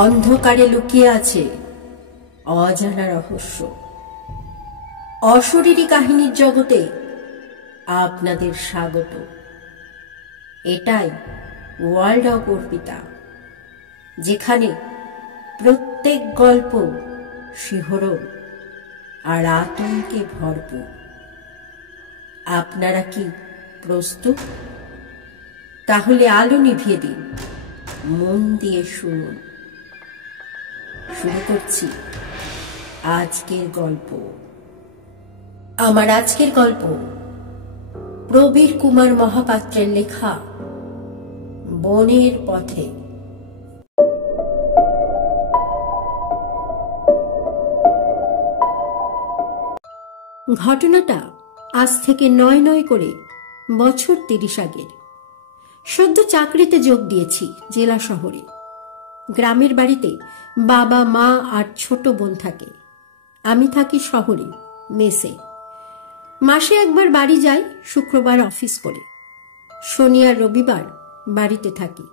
অন্ধকারে লুকিয়ে আছে অজানা রহস্য। অশরীরী কাহিনীর জগতে আপনাদের স্বাগত। এটাই ওয়ার্ল্ড অফ অর্পিতা, যেখানে প্রত্যেক গল্প শিহরণ আর আতঙ্কে ভরপুর। আপনারা কি প্রস্তুত? তাহলে আলো নিভিয়ে দিন, মন দিয়ে শুনুন। শুরু করছি আজকের গল্প। আমার আজকের গল্প প্রবীর কুমার মহাপাত্রের লেখা বনের পথে। ঘটনাটা আজ থেকে নয় করে বছর 30 আগের। সদ্য চাকরিতে যোগ দিয়েছি জেলা শহরে। গ্রামের বাড়িতে বাবা মা আর ছোট বোন থাকে। আমি থাকি শহরে, মেসে। মাসে একবার বাড়ি যাই, শুক্রবার অফিস করে। শনি আর রবিবার বাড়িতে থাকি।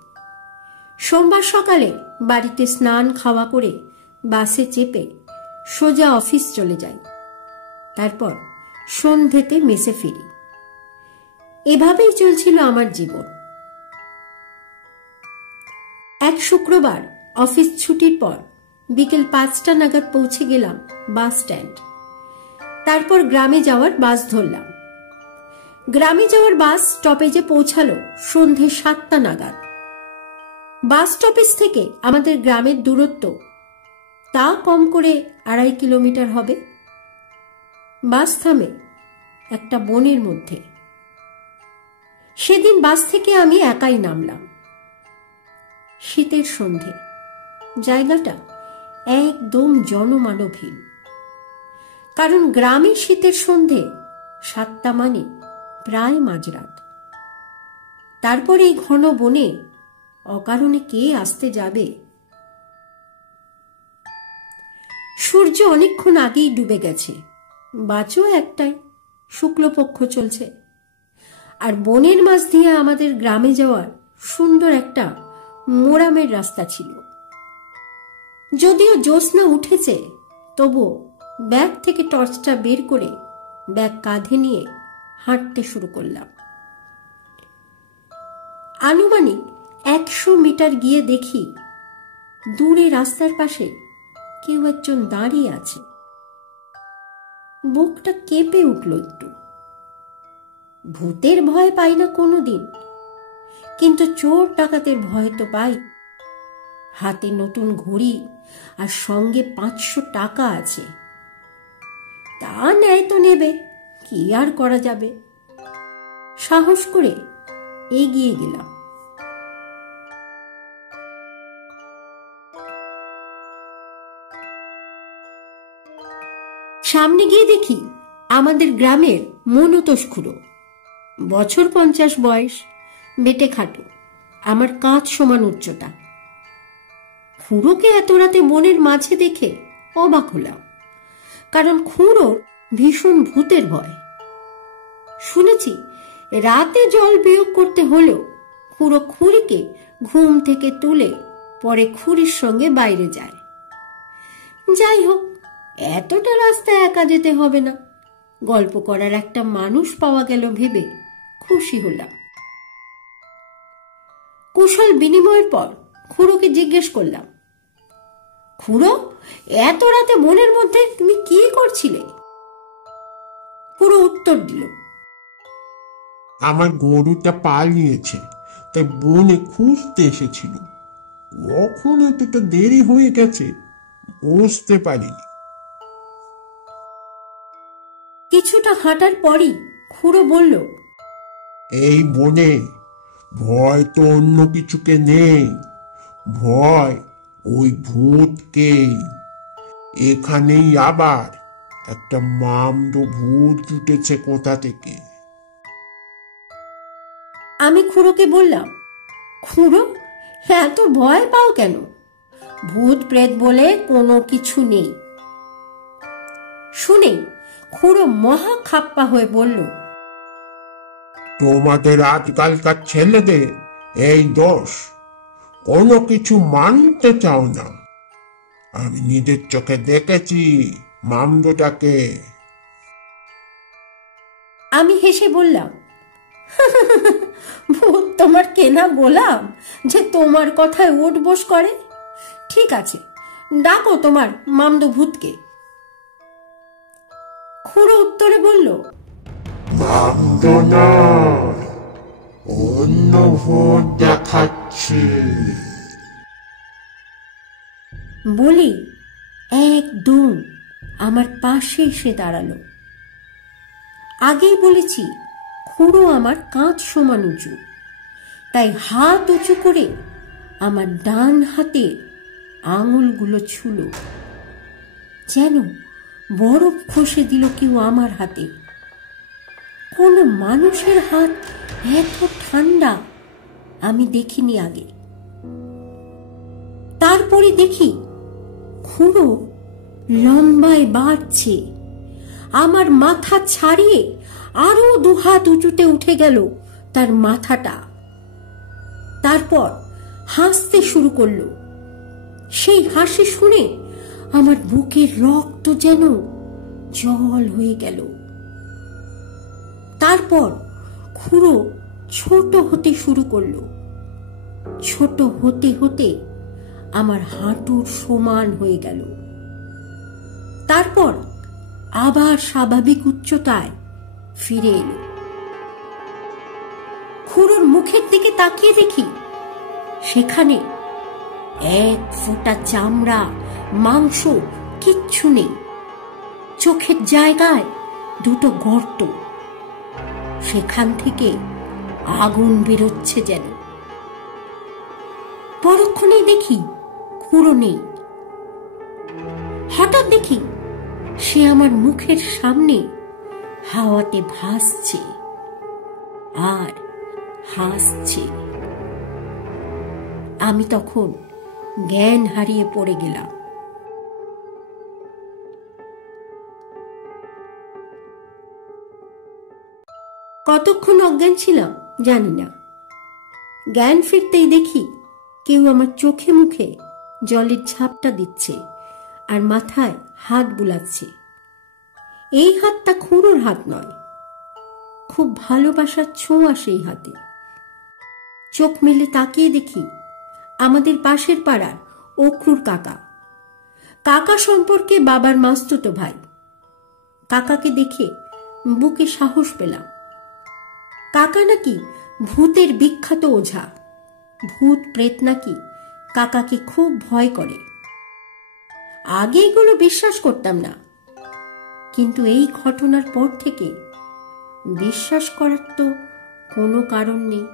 সোমবার সকালে বাড়িতে স্নান খাওয়া করে বাসে চেপে সোজা অফিস চলে যাই। তারপর সন্ধেতে মেসে ফিরি। এভাবেই চলছিল আমার জীবন। এক শুক্রবার অফিস ছুটির পর বিকেল 5টা নাগাদ পৌঁছে গেলাম বাস স্ট্যান্ড। তারপর গ্রামে যাওয়ার বাস ধরলাম। গ্রামে যাওয়ার বাস স্টপেজে পৌঁছালো সন্ধে 7টা নাগাদ। বাস স্টপেজ থেকে আমাদের গ্রামের দূরত্ব তা কম করে 2.5 কিলোমিটার হবে। বাস থামে একটা বনের মধ্যে। সেদিন বাস থেকে আমি একাই নামলাম। শীতের সন্ধে, জায়গাটা একদম জনমানবহীন। কারণ গ্রামের শীতের সন্ধে 7টা মানে প্রায় মাঝরাত। তারপর এই ঘন বনে অকারণে কে আসতে যাবে? সূর্য অনেকক্ষণ আগেই ডুবে গেছে। বাঁচও একটাই, শুক্লপক্ষ চলছে। আর বনের মাঝ দিয়ে আমাদের গ্রামে যাওয়ার সুন্দর একটা মোরামের রাস্তা ছিল। যদিও জ্যোৎস্না উঠেছে, তবুও ব্যাগ থেকে টর্চটা বের করে ব্যাগ কাঁধে নিয়ে হাঁটতে শুরু করলাম। আনুমানিক 100 মিটার গিয়ে দেখি দূরে রাস্তার পাশে কেউ একজন দাঁড়িয়ে আছে। বুকটা কেঁপে উঠল একটু। ভূতের ভয় পাই না কোনোদিন, কিন্তু চোর ডাকাতের ভয় তো পাই। হাতে নতুন ঘড়ি আর সঙ্গে 500 টাকা আছে। তা নেয় তো নেবে, কি আর করা যাবে। সাহস করে এগিয়ে গেলাম। সামনে গিয়ে দেখি আমাদের গ্রামের মনুতোষ খুড়ো। বছর 50 বয়স, বেটে খাটো, আমার কাঁধ সমান উচ্চতা। খুড়োকে এত রাতে বনের মাঝে দেখে অবাক হলাম, কারণ খুড়োর ভীষণ ভূতের ভয়। শুনেছি রাতে জল বিয়োগ করতে হলেও খুড়ো খুড়িকে ঘুম থেকে তুলে পরে খুড়ির সঙ্গে বাইরে যায়। যাই হোক, এতটা রাস্তা একা যেতে হবে না, গল্প করার একটা মানুষ পাওয়া গেল ভেবে খুশি হলাম। কুশল বিনিময়ের পর খুড়োকে জিজ্ঞেস করলাম, খুড়ো, এত রাতে বনের মধ্যে তুমি কি করছিলে? খুড়ো উত্তর দিল, আমার গরুটা পালিয়েছে, তাই বনে খুঁজতে এসেছিল। কখন এতটা দেরি হয়ে গেছে বুঝতে পারিনি। কিছুটা হাঁটার পরই খুড়ো বলল, এই বনে ভয় তো অন্য কিছুকে নেই, ভয় ওই ভূতকে। এখানেই আবার একটা মামদ ভূত জুটেছে কোথা থেকে। আমি খুড়োকে বললাম, খুড়ো, এত ভয় পাও কেন? ভূত প্রেত বলে কোনো কিছু নেই। শুনে খুড়ো মহা খাপ্পা হয়ে বলল, তোমাদের আজকালকার ছেলেদের এই দোষ, কোনো কিছু মানতে চাও না। আমি নিজের চোখে দেখেছি মামদোটাকে। আমি হেসে বললাম, ভূত তোমার কেনা গোলাম যে তোমার কথায় উঠবোস করে? ঠিক আছে, ডাকো তোমার মামদো ভূতকে। খুড়ো উত্তরে বলল, মামদো নয়, অন্য ভূত দেখাচ্ছি। বলি একদম আমার পাশে এসে দাঁড়ালো। আগেই বলেছি খুড়ো আমার কাঁধ সমান উঁচু, তাই হাত উঁচু করে আমার ডান হাতে আঙুলগুলো ছুলো, যেন বরফ খসে দিল কেউ আমার হাতে। কোনো মানুষের হাত এত ঠান্ডা আমি দেখিনি আগে। তারপরে দেখি খুড়ো লম্বায় বাড়ছে, আমার মাথা ছাড়িয়ে আরো দুহাত উঁচুতে উঠে গেল তার মাথাটা। তারপর হাসতে শুরু করলো। সেই হাসি শুনে আমার বুকের রক্ত যেন জল হয়ে গেল। তারপর খুড়ো ছোট হতে শুরু করলো। ছোট হতে হতে আমার হাঁটুর সমান হয়ে গেল। তারপর আবার স্বাভাবিক উচ্চতায় ফিরে এলো। খুড়োর মুখের দিকে তাকিয়ে দেখি সেখানে এক ফোঁটা চামড়া, মাংস কিচ্ছু নেই। চোখের জায়গায় দুটো গর্ত, সেখান থেকে আগুন বেরোচ্ছে যেন। পরক্ষণেই দেখি খুড়ো নেই। হঠাৎ দেখি সে আমার মুখের সামনে হাওয়াতে ভাসছে আর হাসছে। আমি তখন জ্ঞান হারিয়ে পড়ে গেলাম। কতক্ষণ অজ্ঞান ছিলাম জানি না। জ্ঞান ফিরতেই দেখি কেউ আমার চোখে মুখে জলের ঝাপটা দিচ্ছে আর মাথায় হাত বুলাচ্ছে। এই হাতটা খুড়োর হাত নয়, খুব ভালোবাসার ছোঁয়া সেই হাতে। চোখ মেলে তাকিয়ে দেখি আমাদের পাশের পাড়ার অক্রুর কাকা। কাকা সম্পর্কে বাবার মাস্তুতো ভাই। কাকাকে দেখে বুকে সাহস পেলাম। কাকা নাকি ভূতের বিখ্যাত ওঝা। ভূত প্রেত নাকি কাকাকে খুব ভয় করে। আগে এগুলো বিশ্বাস করতাম না, কিন্তু এই ঘটনার পর থেকে বিশ্বাস করার তো কোনো কারণ নেই।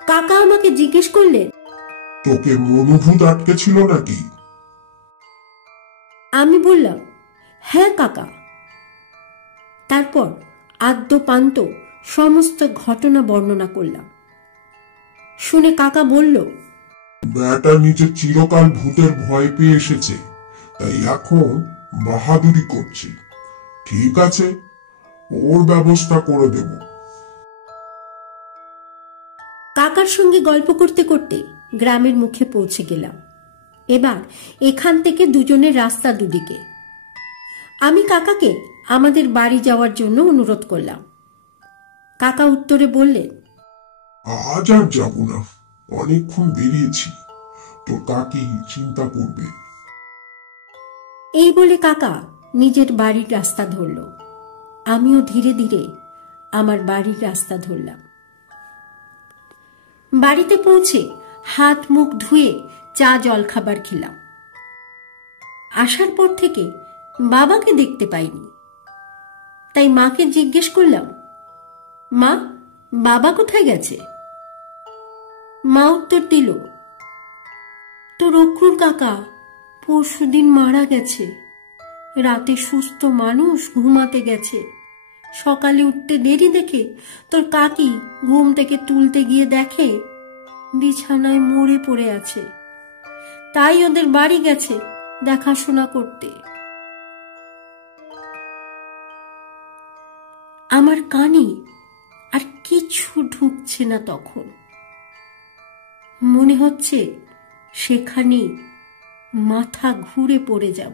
কাকা আমাকে জিজ্ঞেস করলেন, তোকে মনোভূত আটকে ছিল নাকি? আমি বললাম, হ্যাঁ কাকা। তারপর আদ্যপান্ত সমস্ত ঘটনা বর্ণনা করলাম। শুনে কাকা বলল, ব্যাটা নিজে চিরকাল ভূতের ভয় পেয়ে এসেছে, তাই এখন বাহাদুরি করছে। ঠিক আছে, ওর ব্যবস্থা করে দেব। কাকার সঙ্গে গল্প করতে করতে গ্রামের মুখে পৌঁছে গেলাম। এবার এখান থেকে দুজনের রাস্তা দুদিকে। আমি কাকাকে আমাদের বাড়ি যাওয়ার জন্য অনুরোধ করলাম। কাকা উত্তরে বললেন, আজ আর যাব না, অনেকক্ষণ বেরিয়েছি, তোর কাকি চিন্তা করবে। এই বলে কাকা নিজের বাড়ির রাস্তা ধরল। আমিও ধীরে ধীরে আমার বাড়ির রাস্তা ধরলাম। বাড়িতে পৌঁছে হাত মুখ ধুয়ে চা জল খাবার খেলাম। আসার পর থেকে বাবাকে দেখতে পাইনি, তাই মাকে জিজ্ঞেস করলাম, মা, বাবা কোথায় গেছে? মা উত্তর দিল, তোর অক্রুর কাকা পরশুদিন মারা গেছে। রাতে সুস্থ মানুষ ঘুমাতে গেছে, সকালে উঠতে দেরি দেখে তোর কাকি ঘুম থেকে তুলতে গিয়ে দেখে বিছানায় মরে পড়ে আছে, তাই ওদের বাড়ি গেছে দেখাশোনা করতে। আমার কানে আর কিছু ঢুকছে না তখন। মনে হচ্ছে সেখানে মাথা ঘুরে পড়ে যাব।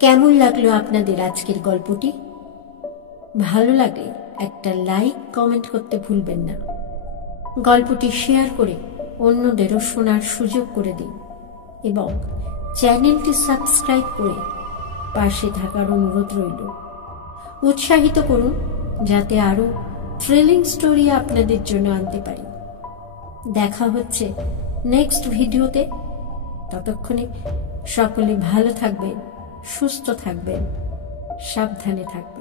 কেমন লাগলো আপনাদের আজকের গল্পটি? ভালো লাগলে একটা লাইক, কমেন্ট করতে ভুলবেন না। গল্পটি শেয়ার করে অন্যদেরও শোনার সুযোগ করে দিন এবং চ্যানেলটি সাবস্ক্রাইব করে পাশে থাকার অনুরোধ রইল। উৎসাহিত করুন যাতে আরো থ্রিলিং স্টোরি আপনাদের জন্য আনতে পারি। দেখা হচ্ছে নেক্সট ভিডিওতে। ততক্ষণে সকলে ভালো থাকবেন, সুস্থ থাকবেন, সাবধানে থাকবেন।